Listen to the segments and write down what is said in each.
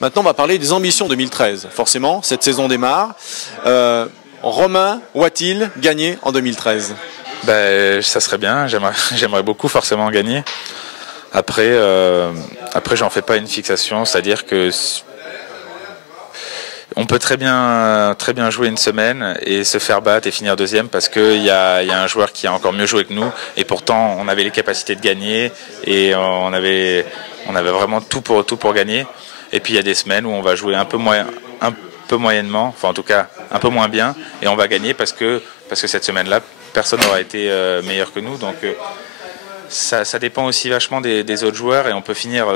Maintenant, on va parler des ambitions 2013. Forcément, cette saison démarre. Romain va-t-il gagner en 2013? Ben, ça serait bien, j'aimerais beaucoup forcément gagner. Après j'en fais pas une fixation, c'est-à-dire que on peut très bien jouer une semaine et se faire battre et finir deuxième parce qu'il y a un joueur qui a encore mieux joué que nous et pourtant on avait les capacités de gagner et on avait vraiment tout pour gagner. Et puis il y a des semaines où on va jouer un peu moyennement, enfin en tout cas un peu moins bien et on va gagner parce que cette semaine-là personne n'aura été meilleur que nous. Donc ça dépend aussi vachement des autres joueurs et on peut finir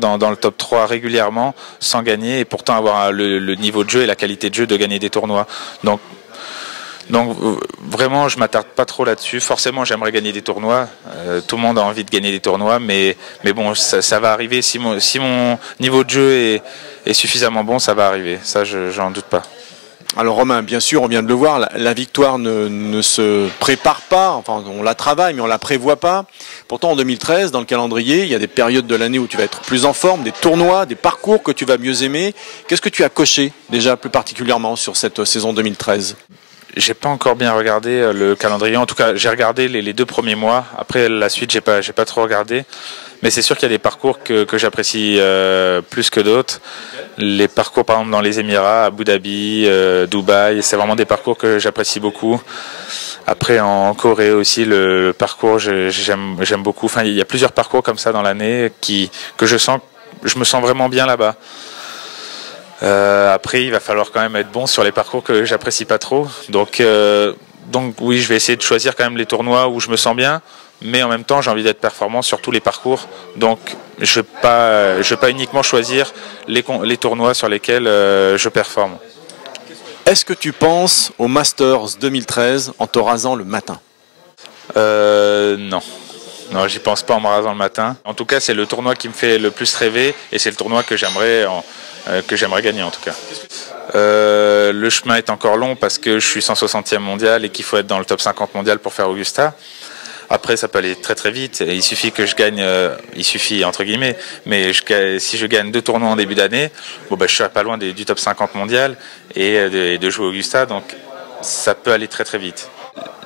dans le top 3 régulièrement sans gagner et pourtant avoir le niveau de jeu et la qualité de jeu de gagner des tournois. Donc vraiment je m'attarde pas trop là-dessus. Forcément j'aimerais gagner des tournois, tout le monde a envie de gagner des tournois, mais bon ça va arriver si mon niveau de jeu est suffisamment bon, ça va arriver, ça j'en doute pas. Alors Romain, bien sûr, on vient de le voir, la victoire ne se prépare pas, enfin on la travaille mais on la prévoit pas. Pourtant en 2013, dans le calendrier, il y a des périodes de l'année où tu vas être plus en forme, des tournois, des parcours que tu vas mieux aimer. Qu'est-ce que tu as coché déjà plus particulièrement sur cette saison 2013 ? J'ai pas encore bien regardé le calendrier, en tout cas j'ai regardé les 2 premiers mois, après la suite j'ai pas trop regardé. Mais c'est sûr qu'il y a des parcours que j'apprécie plus que d'autres. Les parcours par exemple dans les Émirats, Abu Dhabi, Dubaï, c'est vraiment des parcours que j'apprécie beaucoup. Après en Corée aussi, le parcours j'aime beaucoup. Enfin il y a plusieurs parcours comme ça dans l'année que je me sens vraiment bien là-bas. Après il va falloir quand même être bon sur les parcours que j'apprécie pas trop. Donc oui, je vais essayer de choisir quand même les tournois où je me sens bien. Mais en même temps, j'ai envie d'être performant sur tous les parcours. Donc, je ne vais pas uniquement choisir les tournois sur lesquels je performe. Est-ce que tu penses au Masters 2013 en te rasant le matin ? Non. Non, j'y pense pas en me rasant le matin. En tout cas, c'est le tournoi qui me fait le plus rêver et c'est le tournoi que j'aimerais gagner en tout cas. Le chemin est encore long parce que je suis 160e mondial et qu'il faut être dans le top 50 mondial pour faire Augusta. Après, ça peut aller très très vite. Et il suffit que je gagne, il suffit entre guillemets, mais si je gagne 2 tournois en début d'année, je serai pas loin du top 50 mondial et de jouer Augusta, donc ça peut aller très très vite.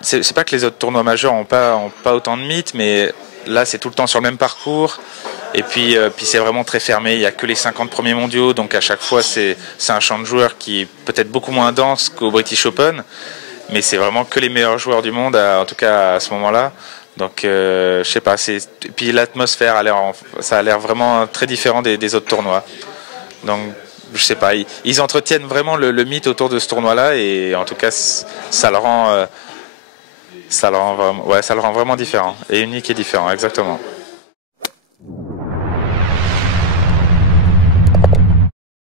C'est pas que les autres tournois majeurs ont pas autant de mythes, mais là c'est tout le temps sur le même parcours. Et puis c'est vraiment très fermé, il n'y a que les 50 premiers mondiaux, donc à chaque fois c'est un champ de joueurs qui est peut-être beaucoup moins dense qu'au British Open. Mais c'est vraiment que les meilleurs joueurs du monde, en tout cas à ce moment-là. Donc, je sais pas. Puis l'atmosphère ça a l'air vraiment très différent des autres tournois. Donc, je sais pas. Ils entretiennent vraiment le mythe autour de ce tournoi-là et en tout cas, ça le rend vraiment différent et unique et différent, exactement.